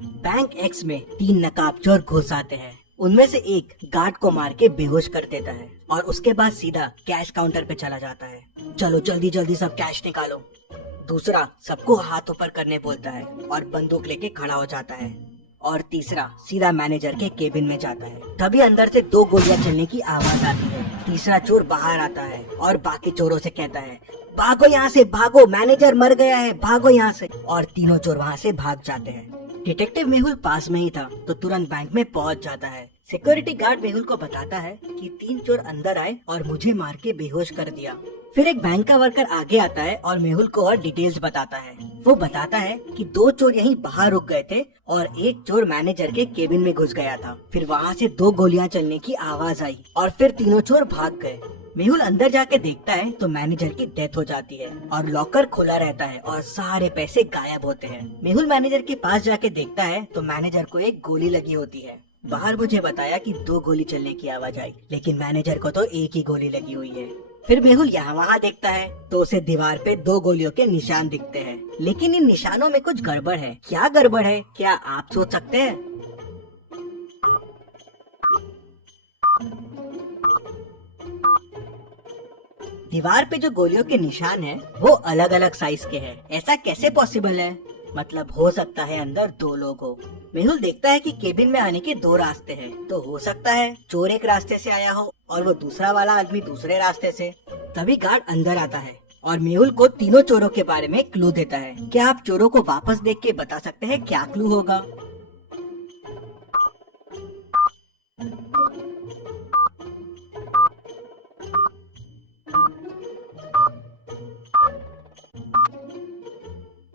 Bank x में 3 नकाबचोर घुस आते हैं। उनमें से एक गार्ड को मार के बेहोश कर देता है और उसके बाद सीधा कैश काउंटर पे चला जाता है। चलो जल्दी जल्दी सब कैश निकालो। दूसरा सबको हाथ ऊपर करने बोलता है और बंदूक लेके खड़ा हो जाता है। और तीसरा सीधा मैनेजर के केबिन में जाता है। तभी अंदर से 2 गोलियां चलने की आवाज आती है। तीसरा चोर बाहर आता है और बाकी चोरों से कहता है, भागो यहाँ से, भागो, मैनेजर मर गया है, भागो यहाँ से। और तीनों चोर वहाँ से भाग जाते हैं। डिटेक्टिव मेहुल पास में ही था तो तुरंत बैंक में पहुँच जाता है। सिक्योरिटी गार्ड मेहुल को बताता है कि 3 चोर अंदर आए और मुझे मार के बेहोश कर दिया। फिर एक बैंक का वर्कर आगे आता है और मेहुल को और डिटेल्स बताता है। वो बताता है कि 2 चोर यहीं बाहर रुक गए थे और एक चोर मैनेजर के केबिन में घुस गया था। फिर वहाँ से 2 गोलियां चलने की आवाज आई और फिर तीनों चोर भाग गए। मेहुल अंदर जाके देखता है तो मैनेजर की डेथ हो जाती है और लॉकर खुला रहता है और सारे पैसे गायब होते हैं। मेहुल मैनेजर के पास जाके देखता है तो मैनेजर को एक गोली लगी होती है। बाहर मुझे बताया कि 2 गोली चलने की आवाज आई, लेकिन मैनेजर को तो एक ही गोली लगी हुई है। फिर मेहुल यहाँ वहाँ देखता है तो उसे दीवार पे 2 गोलियों के निशान दिखते हैं, लेकिन इन निशानों में कुछ गड़बड़ है। क्या गड़बड़ है, क्या आप सोच सकते हैं? दीवार पे जो गोलियों के निशान हैं, वो अलग अलग साइज के हैं। ऐसा कैसे पॉसिबल है? मतलब हो सकता है अंदर 2 लोग हो। मेहुल देखता है कि केबिन में आने के 2 रास्ते हैं, तो हो सकता है चोर एक रास्ते से आया हो और वो दूसरा वाला आदमी दूसरे रास्ते से। तभी गार्ड अंदर आता है और मेहुल को तीनों चोरों के बारे में क्लू देता है। क्या आप चोरों को वापस देख के बता सकते हैं क्या क्लू होगा?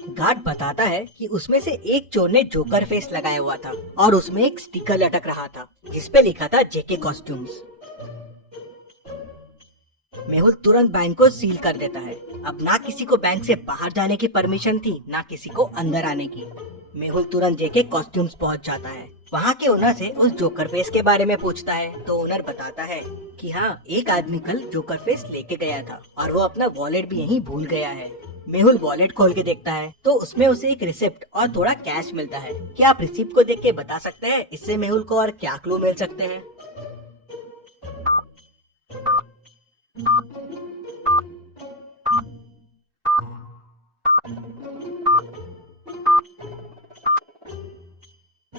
गार्ड बताता है कि उसमें से एक चोर ने जोकर फेस लगाया हुआ था और उसमें एक स्टिकर लटक रहा था जिसपे लिखा था जेके कॉस्ट्यूम्स। मेहुल तुरंत बैंक को सील कर देता है। अब ना किसी को बैंक से बाहर जाने की परमिशन थी, ना किसी को अंदर आने की। मेहुल तुरंत जेके कॉस्ट्यूम्स पहुंच जाता है। वहाँ के ओनर से उस जोकर फेस के बारे में पूछता है तो ओनर बताता है कि हाँ, एक आदमी कल जोकर फेस लेके गया था और वो अपना वॉलेट भी यहीं भूल गया है। मेहुल वॉलेट खोल के देखता है तो उसमें उसे एक रिसिप्ट और थोड़ा कैश मिलता है। क्या आप रिसिप्ट को देख के बता सकते हैं इससे मेहुल को और क्या क्लू मिल सकते हैं?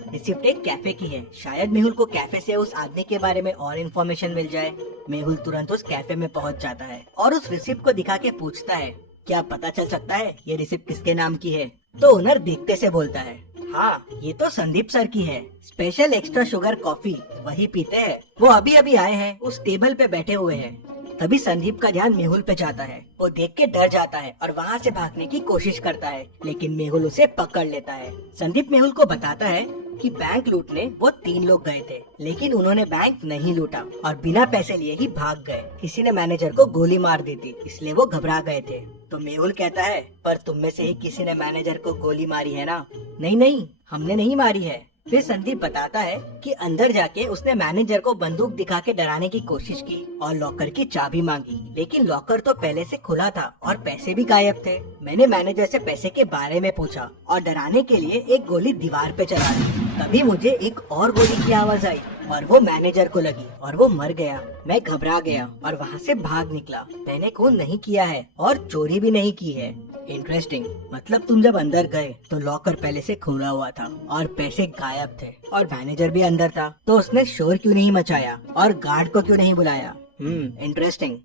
रिसिप्ट एक कैफे की है। शायद मेहुल को कैफे से उस आदमी के बारे में और इन्फॉर्मेशन मिल जाए। मेहुल तुरंत उस कैफे में पहुंच जाता है और उस रिसिप्ट को दिखा के पूछता है, क्या पता चल सकता है ये रिसिप्ट किसके नाम की है? तो ओनर देखते से बोलता है, हाँ, ये तो संदीप सर की है। स्पेशल एक्स्ट्रा शुगर कॉफी वही पीते हैं। वो अभी अभी आए हैं, उस टेबल पे बैठे हुए हैं। तभी संदीप का ध्यान मेहुल पे जाता है। वो देख के डर जाता है और वहाँ से भागने की कोशिश करता है, लेकिन मेहुल उसे पकड़ लेता है। संदीप मेहुल को बताता है कि बैंक लूटने वो 3 लोग गए थे, लेकिन उन्होंने बैंक नहीं लूटा और बिना पैसे लिए ही भाग गए। किसी ने मैनेजर को गोली मार दी थी, इसलिए वो घबरा गए थे। तो मेहुल कहता है, पर तुम में से ही किसी ने मैनेजर को गोली मारी है ना? नहीं नहीं, हमने नहीं मारी है। फिर संदीप बताता है कि अंदर जाके उसने मैनेजर को बंदूक दिखा के डराने की कोशिश की और लॉकर की चाबी मांगी, लेकिन लॉकर तो पहले से खुला था और पैसे भी गायब थे। मैंने मैनेजर से पैसे के बारे में पूछा और डराने के लिए एक गोली दीवार पे चला दी। तभी मुझे एक और गोली की आवाज आई और वो मैनेजर को लगी और वो मर गया। मैं घबरा गया और वहाँ से भाग निकला। मैंने खून नहीं किया है और चोरी भी नहीं की है। इंटरेस्टिंग। मतलब तुम जब अंदर गए तो लॉकर पहले से खुला हुआ था और पैसे गायब थे और मैनेजर भी अंदर था, तो उसने शोर क्यों नहीं मचाया और गार्ड को क्यों नहीं बुलाया? इंटरेस्टिंग।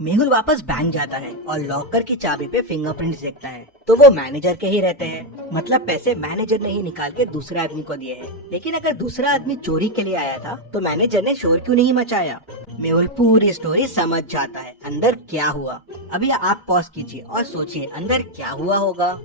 मेहुल वापस बैंक जाता है और लॉकर की चाबी पे फिंगरप्रिंट्स देखता है, तो वो मैनेजर के ही रहते हैं। मतलब पैसे मैनेजर ने ही निकाल के दूसरे आदमी को दिए हैं। लेकिन अगर दूसरा आदमी चोरी के लिए आया था तो मैनेजर ने शोर क्यों नहीं मचाया? मेहुल पूरी स्टोरी समझ जाता है अंदर क्या हुआ। अभी आप पॉज कीजिए और सोचिए अंदर क्या हुआ होगा।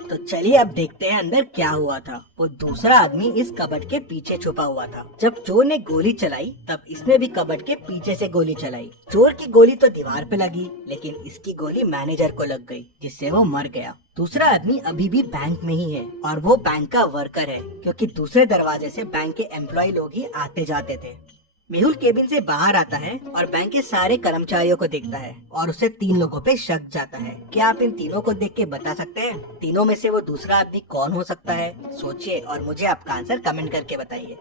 तो चलिए अब देखते हैं अंदर क्या हुआ था। वो दूसरा आदमी इस कबर्ड के पीछे छुपा हुआ था। जब चोर ने गोली चलाई तब इसने भी कबर्ड के पीछे से गोली चलाई। चोर की गोली तो दीवार पे लगी, लेकिन इसकी गोली मैनेजर को लग गई, जिससे वो मर गया। दूसरा आदमी अभी भी बैंक में ही है और वो बैंक का वर्कर है, क्योंकि दूसरे दरवाजे से बैंक के एम्प्लॉय लोग ही आते जाते थे। मेहुल केबिन से बाहर आता है और बैंक के सारे कर्मचारियों को देखता है और उसे 3 लोगों पे शक जाता है। क्या आप इन तीनों को देख के बता सकते हैं तीनों में से वो दूसरा आदमी कौन हो सकता है? सोचिए और मुझे आपका आंसर कमेंट करके बताइए।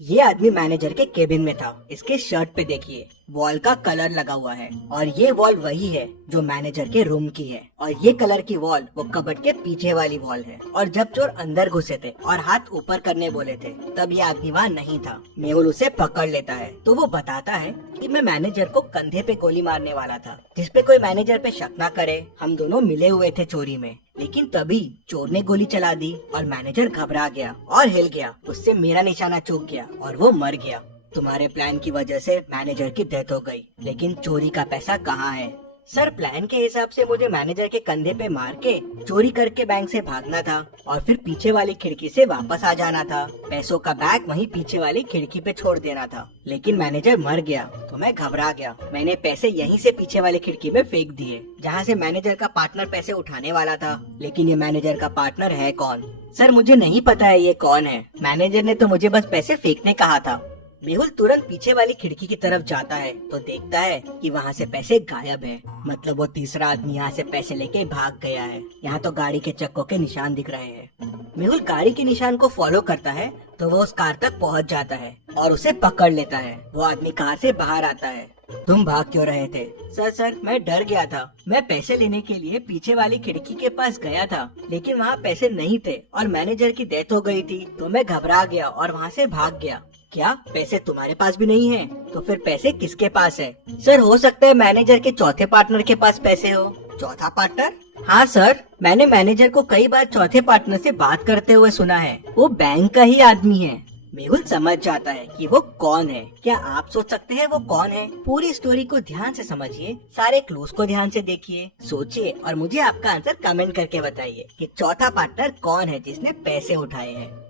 ये आदमी मैनेजर के केबिन में था। इसके शर्ट पे देखिए वॉल का कलर लगा हुआ है और ये वॉल वही है जो मैनेजर के रूम की है और ये कलर की वॉल वो कबर्ड के पीछे वाली वॉल है। और जब चोर अंदर घुसे थे और हाथ ऊपर करने बोले थे तब ये आदमी वहाँ नहीं था। मेहुल उसे पकड़ लेता है तो वो बताता है कि मैं मैनेजर को कंधे पे गोली मारने वाला था, जिसपे कोई मैनेजर पे शक न करे। हम दोनों मिले हुए थे चोरी में, लेकिन तभी चोर ने गोली चला दी और मैनेजर घबरा गया और हिल गया। उससे मेरा निशाना चूक गया और वो मर गया। तुम्हारे प्लान की वजह से मैनेजर की डेथ हो गई, लेकिन चोरी का पैसा कहाँ है? सर, प्लान के हिसाब से मुझे मैनेजर के कंधे पे मार के चोरी करके बैंक से भागना था और फिर पीछे वाली खिड़की से वापस आ जाना था। पैसों का बैग वहीं पीछे वाली खिड़की पे छोड़ देना था, लेकिन मैनेजर मर गया तो मैं घबरा गया। मैंने पैसे यहीं से पीछे वाली खिड़की में फेंक दिए, जहाँ से मैनेजर का पार्टनर पैसे उठाने वाला था। लेकिन ये मैनेजर का पार्टनर है कौन? सर, मुझे नहीं पता है ये कौन है। मैनेजर ने तो मुझे बस पैसे फेंकने कहा था। मेहुल तुरंत पीछे वाली खिड़की की तरफ जाता है तो देखता है कि वहाँ से पैसे गायब है। मतलब वो तीसरा आदमी यहाँ से पैसे लेके भाग गया है। यहाँ तो गाड़ी के चक्कों के निशान दिख रहे हैं। मेहुल गाड़ी के निशान को फॉलो करता है तो वो उस कार तक पहुँच जाता है और उसे पकड़ लेता है। वो आदमी कार से बाहर आता है। तुम भाग क्यों रहे थे? सर, मैं डर गया था। मैं पैसे लेने के लिए पीछे वाली खिड़की के पास गया था, लेकिन वहाँ पैसे नहीं थे और मैनेजर की डेथ हो गई थी, तो मैं घबरा गया और वहाँ से भाग गया। क्या पैसे तुम्हारे पास भी नहीं है? तो फिर पैसे किसके पास है? सर, हो सकता है मैनेजर के चौथे पार्टनर के पास पैसे हो। चौथा पार्टनर? हाँ सर, मैंने मैनेजर को कई बार चौथे पार्टनर से बात करते हुए सुना है। वो बैंक का ही आदमी है। मेहुल समझ जाता है कि वो कौन है। क्या आप सोच सकते हैं वो कौन है? पूरी स्टोरी को ध्यान से समझिए, सारे क्लूज को ध्यान से देखिए, सोचिए और मुझे आपका आंसर कमेंट करके बताइए कि चौथा पार्टनर कौन है जिसने पैसे उठाए हैं।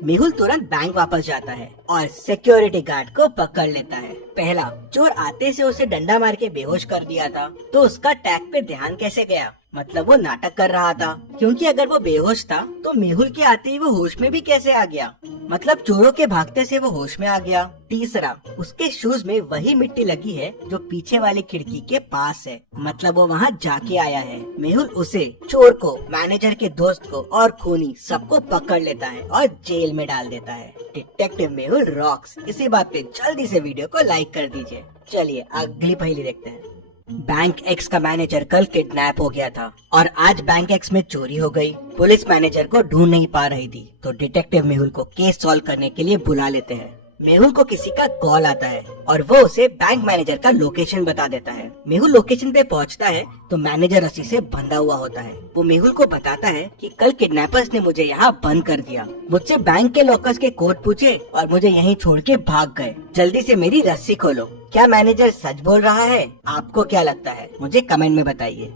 मेहुल तुरंत बैंक वापस जाता है और सिक्योरिटी गार्ड को पकड़ लेता है। पहला, चोर आते से उसे डंडा मार के बेहोश कर दिया था, तो उसका टैग पे ध्यान कैसे गया? मतलब वो नाटक कर रहा था, क्योंकि अगर वो बेहोश था तो मेहुल के आते ही वो होश में भी कैसे आ गया? मतलब चोरों के भागते से वो होश में आ गया। तीसरा, उसके शूज में वही मिट्टी लगी है जो पीछे वाली खिड़की के पास है, मतलब वो वहाँ जाके आया है। मेहुल उसे, चोर को, मैनेजर के दोस्त को और खूनी सबको पकड़ लेता है और जेल में डाल देता है। Detective Mehul rocks. इसी बात पे जल्दी से वीडियो को लाइक कर दीजिए। चलिए अगली पहेली देखते हैं। बैंक एक्स का मैनेजर कल किडनैप हो गया था और आज बैंक एक्स में चोरी हो गई। पुलिस मैनेजर को ढूंढ नहीं पा रही थी, तो डिटेक्टिव मेहुल को केस सॉल्व करने के लिए बुला लेते हैं। मेहुल को किसी का कॉल आता है और वो उसे बैंक मैनेजर का लोकेशन बता देता है। मेहुल लोकेशन पे पहुंचता है तो मैनेजर रस्सी से बंधा हुआ होता है। वो मेहुल को बताता है कि कल किडनैपर्स ने मुझे यहाँ बंद कर दिया, मुझसे बैंक के लॉकर्स के कोड पूछे और मुझे यहीं छोड़ के भाग गए। जल्दी से मेरी रस्सी खोलो। क्या मैनेजर सच बोल रहा है? आपको क्या लगता है? मुझे कमेंट में बताइए।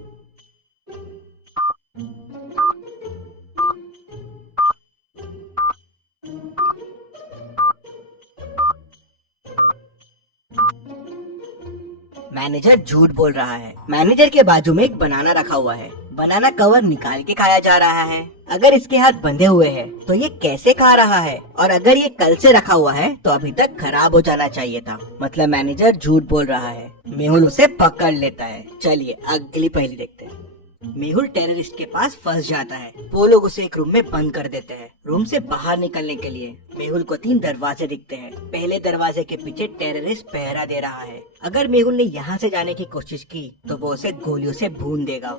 मैनेजर झूठ बोल रहा है। मैनेजर के बाजू में एक बनाना रखा हुआ है। बनाना कवर निकाल के खाया जा रहा है। अगर इसके हाथ बंधे हुए हैं तो ये कैसे खा रहा है? और अगर ये कल से रखा हुआ है तो अभी तक खराब हो जाना चाहिए था। मतलब मैनेजर झूठ बोल रहा है। मेहुल उसे पकड़ लेता है। चलिए अगली पहेली देखते हैं। मेहुल टेररिस्ट के पास फंस जाता है। वो लोग उसे एक रूम में बंद कर देते हैं। रूम से बाहर निकलने के लिए मेहुल को 3 दरवाजे दिखते हैं। पहले दरवाजे के पीछे टेररिस्ट पहरा दे रहा है। अगर मेहुल ने यहाँ से जाने की कोशिश की तो वो उसे गोलियों से भून देगा।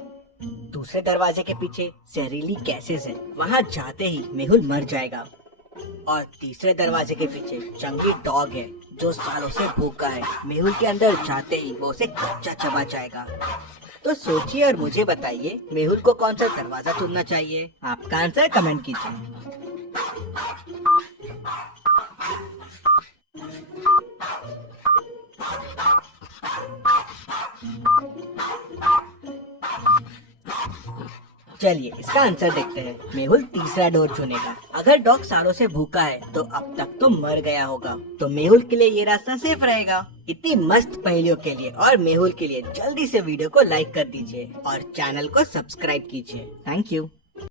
दूसरे दरवाजे के पीछे जहरीली गैसेस है, वहाँ जाते ही मेहुल मर जाएगा। और तीसरे दरवाजे के पीछे जंगली डॉग है जो सालों से भूखा है। मेहुल के अंदर जाते ही वो उसे कच्चा चबा जाएगा। तो सोचिए और मुझे बताइए मेहुल को कौन सा दरवाजा चुनना चाहिए। आपका आंसर कमेंट कीजिए। चलिए इसका आंसर देखते हैं। मेहुल तीसरा डोर चुनेगा। अगर डॉग सालों से भूखा है तो अब तक तो मर गया होगा, तो मेहुल के लिए ये रास्ता सेफ रहेगा। इतनी मस्त पहेलियों के लिए और मेहुल के लिए जल्दी से वीडियो को लाइक कर दीजिए और चैनल को सब्सक्राइब कीजिए। Thank you.